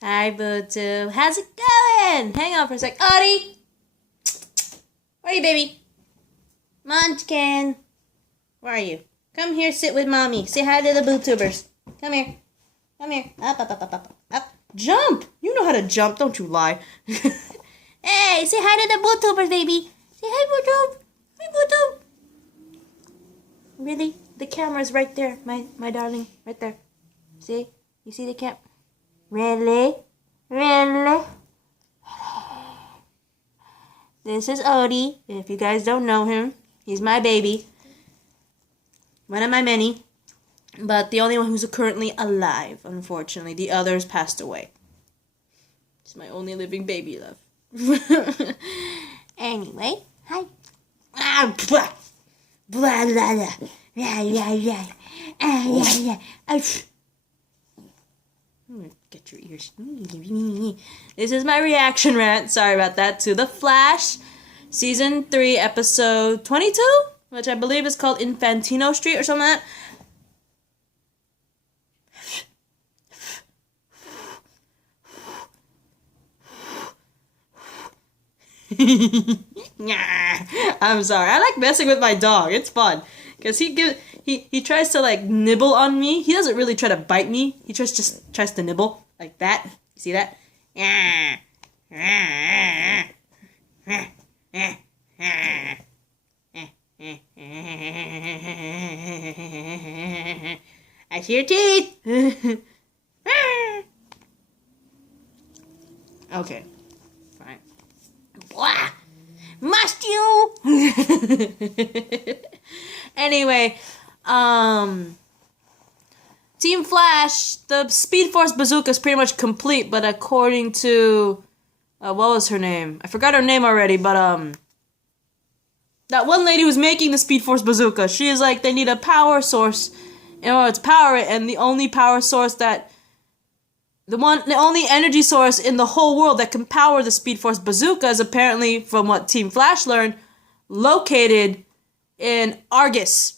Hi, Boo. How's it going? Hang on for a sec. Audie! Where are you, baby? Munchkin! Where are you? Come here, sit with Mommy. Say hi to the BooTubers. Come here. Come here. Up, up, up, up, up, up. Jump! You know how to jump, don't you lie. Hey, say hi to the BooTubers, baby. Say hi, BooTube. Hi, BooTube. Really? The camera's right there, my darling. Right there. See? You see the camera? Really? Really? This is Odie. If you guys don't know him, he's my baby. One of my many. But the only one who's currently alive, unfortunately. The others passed away. It's my only living baby, love. Anyway, hi. Ah, blah. Blah, blah, blah. Yeah, yeah, yeah. Yeah, yeah. Get your ears. This is my reaction rant. Sorry about that. To The Flash, Season 3, Episode 22, which I believe is called Infantino Street or something like that. I'm sorry. I like messing with my dog. It's fun. Because he tries to like nibble on me. He doesn't really try to bite me. He just tries to nibble like that. You see that? I see your teeth. Okay, fine. Blah. Must you? Anyway, Team Flash, the Speed Force bazooka is pretty much complete, but according to, what was her name? I forgot her name already, but, that one lady who's making the Speed Force bazooka, she is like, they need a power source in order to power it, and the only power source that, the only energy source in the whole world that can power the Speed Force bazooka is apparently, from what Team Flash learned, located in Argus.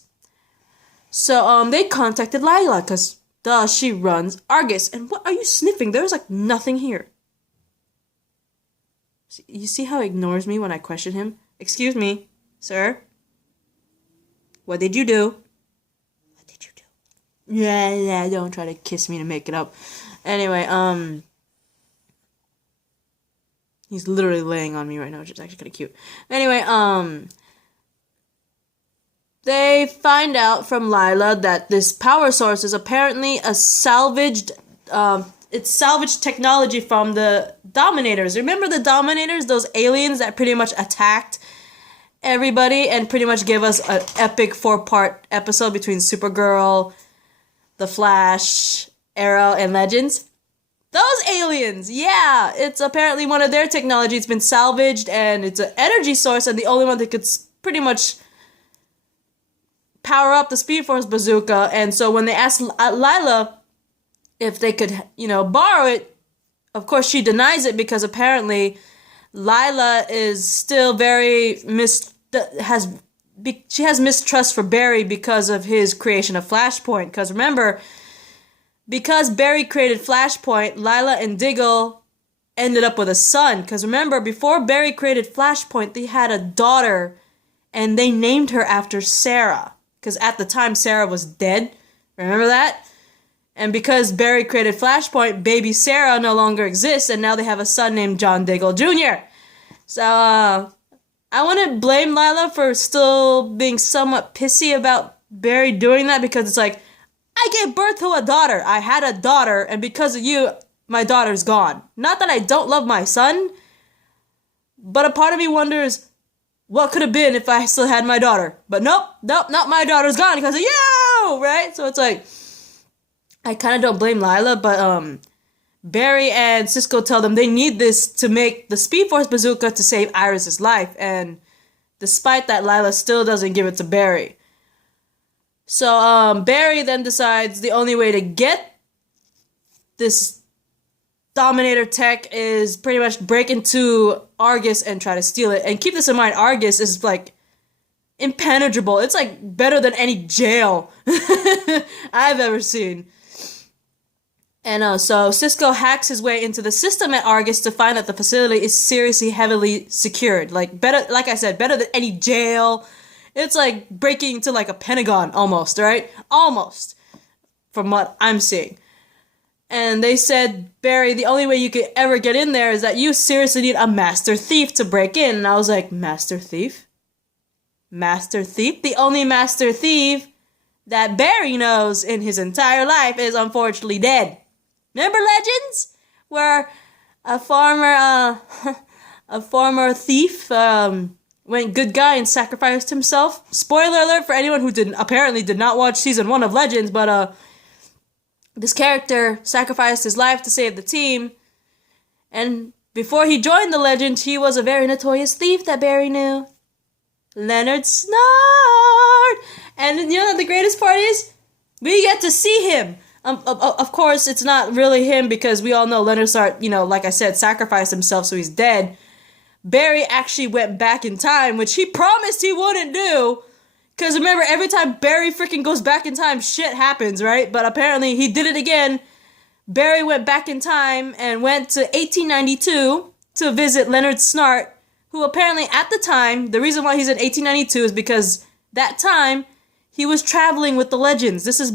So, they contacted Lila, because, duh, she runs Argus. And what are you sniffing? There's, like, nothing here. You see how he ignores me when I question him? Excuse me, sir? What did you do? What did you do? Yeah, don't try to kiss me to make it up. Anyway, he's literally laying on me right now, which is actually kind of cute. Anyway, they find out from Lila that this power source is apparently a salvaged, it's salvaged technology from the Dominators. Remember the Dominators? Those aliens that pretty much attacked everybody and pretty much gave us an epic 4-part episode between Supergirl, The Flash, Arrow, and Legends? Those aliens! Yeah! It's apparently one of their technology. It's been salvaged, and it's an energy source, and the only one that could pretty much power up the Speed Force bazooka. And so when they asked Lila if they could, borrow it, of course she denies it because apparently Lila is still very she has mistrust for Barry because of his creation of Flashpoint. Because remember, because Barry created Flashpoint, Lila and Diggle ended up with a son. Because remember, before Barry created Flashpoint, they had a daughter, and they named her after Sarah. Because at the time, Sarah was dead. Remember that? And because Barry created Flashpoint, baby Sarah no longer exists, and now they have a son named John Diggle Jr. So, I wouldn't blame Lila for still being somewhat pissy about Barry doing that, because it's like, I gave birth to a daughter. I had a daughter, and because of you, my daughter's gone. Not that I don't love my son, but a part of me wonders what could have been if I still had my daughter. But nope, not my daughter's gone because of you, right? So it's like, I kind of don't blame Lila, but Barry and Cisco tell them they need this to make the Speed Force bazooka to save Iris's life, and despite that, Lila still doesn't give it to Barry. So, Barry then decides the only way to get this Dominator tech is pretty much break into Argus and try to steal it. And keep this in mind, Argus is, like, impenetrable. It's, like, better than any jail I've ever seen. And so Cisco hacks his way into the system at Argus to find that the facility is seriously heavily secured. Like better, like I said, better than any jail. It's like breaking into like a Pentagon almost, right? Almost, from what I'm seeing. And they said, Barry, the only way you could ever get in there is that you seriously need a master thief to break in. And I was like, master thief? Master thief? The only master thief that Barry knows in his entire life is unfortunately dead. Remember Legends? Where a former thief went good guy and sacrificed himself? Spoiler alert for anyone who apparently did not watch season 1 of Legends, but this character sacrificed his life to save the team. And before he joined the Legend, he was a very notorious thief that Barry knew. Leonard Snart! And you know what the greatest part is? We get to see him. Of course, it's not really him because we all know Leonard Snart, like I said, sacrificed himself, so he's dead. Barry actually went back in time, which he promised he wouldn't do. Because remember, every time Barry freaking goes back in time, shit happens, right? But apparently he did it again. Barry went back in time and went to 1892 to visit Leonard Snart, who apparently at the time, the reason why he's in 1892 is because that time he was traveling with the Legends. This is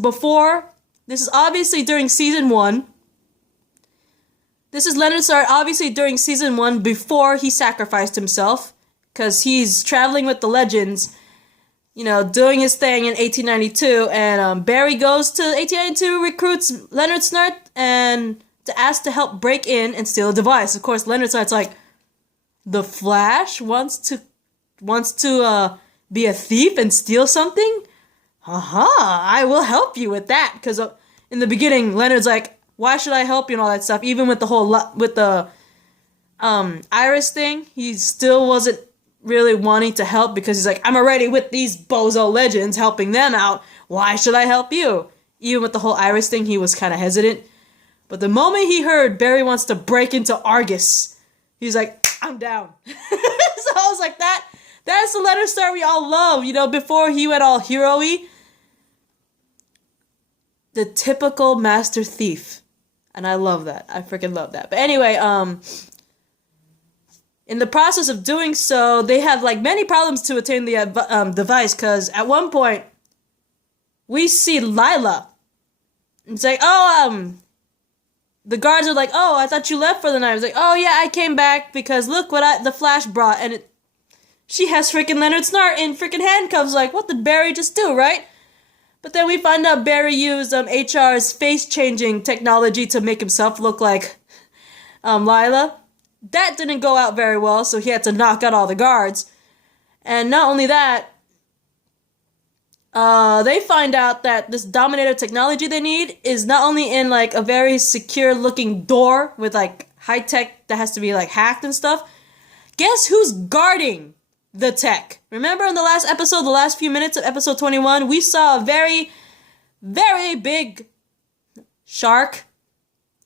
obviously during season 1. This is Leonard Snart obviously during season 1 before he sacrificed himself. Because he's traveling with the Legends, doing his thing in 1892. And Barry goes to 1892, recruits Leonard Snart, and to ask to help break in and steal a device. Of course, Leonard Snart's like, the Flash wants to be a thief and steal something? I will help you with that. Because in the beginning, Leonard's like, why should I help you and all that stuff? Even with the whole, with the Iris thing, he still wasn't really wanting to help because he's like, I'm already with these bozo Legends helping them out. Why should I help you? Even with the whole Iris thing, he was kind of hesitant. But the moment he heard Barry wants to break into Argus, he's like, I'm down. So I was like, that's the Leonard Snart we all love, before he went all hero-y. The typical master thief. And I love that. I freaking love that. But anyway, in the process of doing so, they have like many problems to attain the device, because at one point, we see Lila. It's like, the guards are like, I thought you left for the night. I was like, yeah, I came back because look what the Flash brought. And she has freaking Leonard Snart in freaking handcuffs. Like, what did Barry just do, right? But then we find out Barry used HR's face-changing technology to make himself look like Lila. That didn't go out very well, so he had to knock out all the guards. And not only that, they find out that this Dominator technology they need is not only in like a very secure-looking door with like high-tech that has to be like hacked and stuff. Guess who's guarding the tech? Remember in the last episode, the last few minutes of episode 21, we saw a very, very big shark.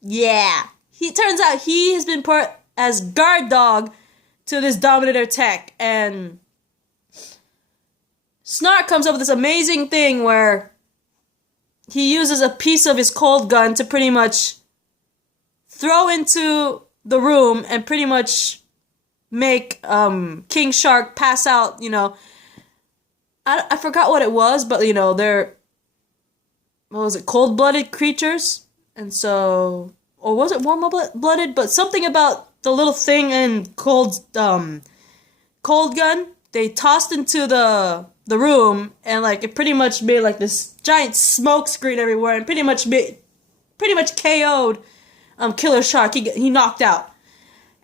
Yeah. Turns out he has been put as guard dog to this Dominator tech. And Snart comes up with this amazing thing where he uses a piece of his cold gun to pretty much throw into the room and pretty much make King Shark pass out, I forgot what it was, but they're, what was it, cold-blooded creatures? And so, or was it warm-blooded? But something about the little thing in cold gun, they tossed into the room, and like it pretty much made like this giant smoke screen everywhere, and pretty much KO'd Killer Shark. He knocked out.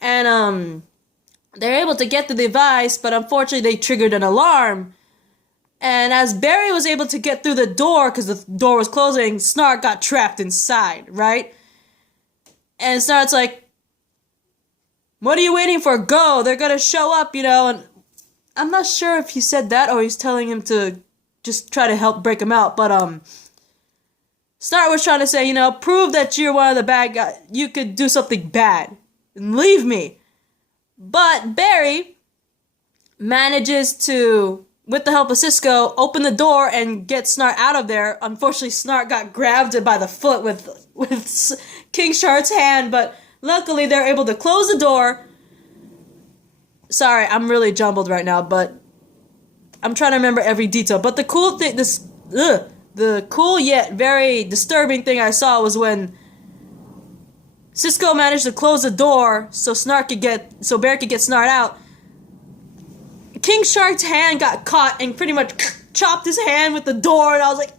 And they're able to get the device, but unfortunately they triggered an alarm. And as Barry was able to get through the door, because the door was closing, Snart got trapped inside, right? And Snart's like, what are you waiting for? Go! They're gonna show up, and I'm not sure if he said that or he's telling him to just try to help break him out, but Snart was trying to say, prove that you're one of the bad guys. You could do something bad. And leave me. But Barry manages to, with the help of Cisco, open the door and get Snart out of there. Unfortunately, Snart got grabbed by the foot with King Shark's hand, but luckily they're able to close the door. Sorry, I'm really jumbled right now, but I'm trying to remember every detail. But the cool thing, the cool yet very disturbing thing I saw was when Cisco managed to close the door so Bear could get Snart out. King Shark's hand got caught and pretty much chopped his hand with the door, and I was like,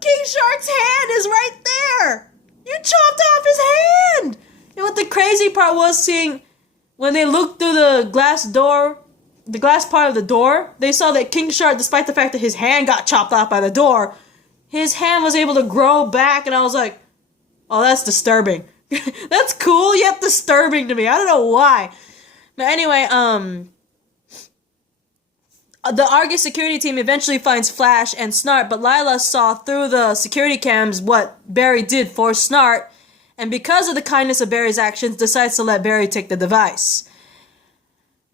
King Shark's hand is right there! You chopped off his hand! And what the crazy part was, seeing when they looked through the glass part of the door, they saw that King Shark, despite the fact that his hand got chopped off by the door, his hand was able to grow back, and I was like, oh, that's disturbing. That's cool, yet disturbing to me. I don't know why. But anyway, the Argus security team eventually finds Flash and Snart, but Lila saw through the security cams what Barry did for Snart, and because of the kindness of Barry's actions, decides to let Barry take the device.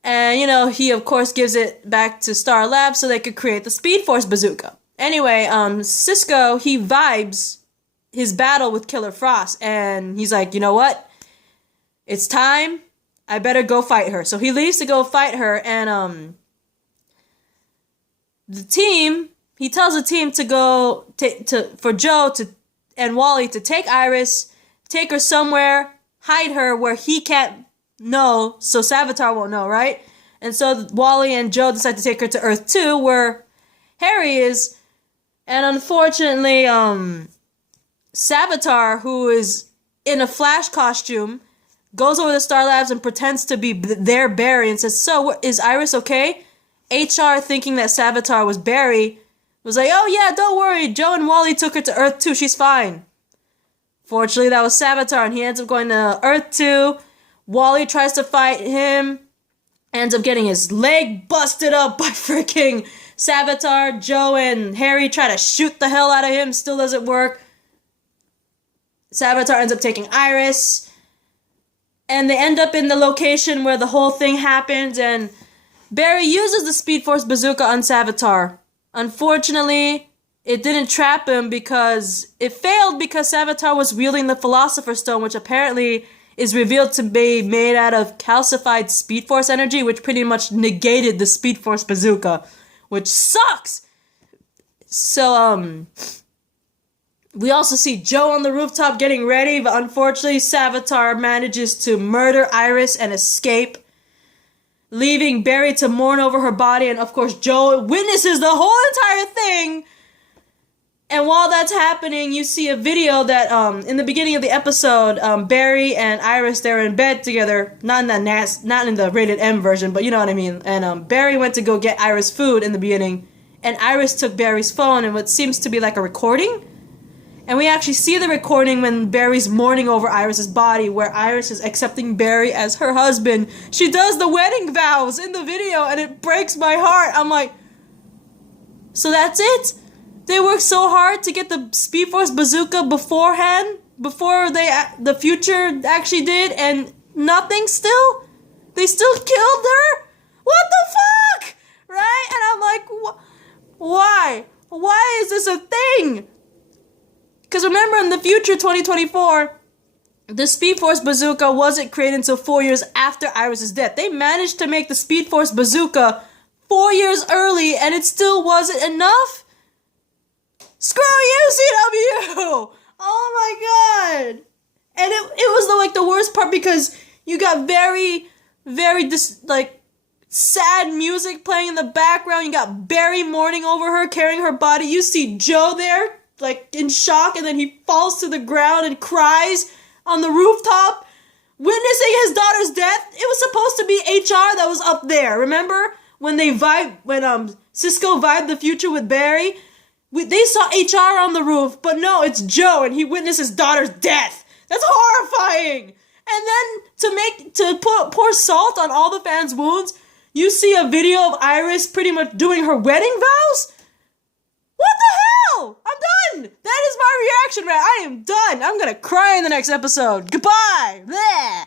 And, he of course gives it back to Star Labs so they could create the Speed Force bazooka. Anyway, Cisco, he vibes his battle with Killer Frost, and he's like, you know what? It's time. I better go fight her. So he leaves to go fight her, and he tells the team to go for Joe and Wally to take Iris, take her somewhere, hide her where he can't know, so Savitar won't know, right? And so Wally and Joe decide to take her to Earth 2, where Harry is, and unfortunately, Savitar, who is in a Flash costume, goes over to Star Labs and pretends to be their Barry and says, so, is Iris okay? HR, thinking that Savitar was Barry, was like, oh yeah, don't worry, Joe and Wally took her to Earth 2, she's fine. Fortunately, that was Savitar, and he ends up going to Earth 2. Wally tries to fight him, ends up getting his leg busted up by freaking Savitar. Joe and Harry try to shoot the hell out of him, still doesn't work. Savitar ends up taking Iris, and they end up in the location where the whole thing happens, and Barry uses the Speed Force bazooka on Savitar. Unfortunately, it didn't trap him because it failed because Savitar was wielding the Philosopher's Stone, which apparently is revealed to be made out of calcified Speed Force energy, which pretty much negated the Speed Force bazooka, which sucks! So, we also see Joe on the rooftop getting ready, but unfortunately Savitar manages to murder Iris and escape, leaving Barry to mourn over her body, and of course Joe witnesses the whole entire thing. And while that's happening, you see a video that, in the beginning of the episode, Barry and Iris, they're in bed together, not in the rated M version, but you know what I mean. And Barry went to go get Iris food in the beginning, and Iris took Barry's phone and what seems to be like a recording. And we actually see the recording when Barry's mourning over Iris's body, where Iris is accepting Barry as her husband. She does the wedding vows in the video, and it breaks my heart. I'm like, so that's it? They worked so hard to get the Speed Force bazooka beforehand, before the future actually did, and nothing still? They still killed her? What the fuck? Right? And I'm like, why? Why is this a thing? Because remember, in the future, 2024, the Speed Force bazooka wasn't created until 4 years after Iris' death. They managed to make the Speed Force bazooka 4 years early, and it still wasn't enough? Screw you, CW! Oh my god! And it was the worst part, because you got very sad music playing in the background. You got Barry mourning over her, carrying her body. You see Joe there, in shock, and then he falls to the ground and cries on the rooftop, witnessing his daughter's death. It was supposed to be HR that was up there. Remember when Cisco vibed the future with Barry? They saw HR on the roof, but no, it's Joe, and he witnessed his daughter's death. That's horrifying. And then to pour salt on all the fans' wounds, you see a video of Iris pretty much doing her wedding vows? What the hell? I'm done. That is my reaction, man. I am done. I'm gonna cry in the next episode. Goodbye. Bleh.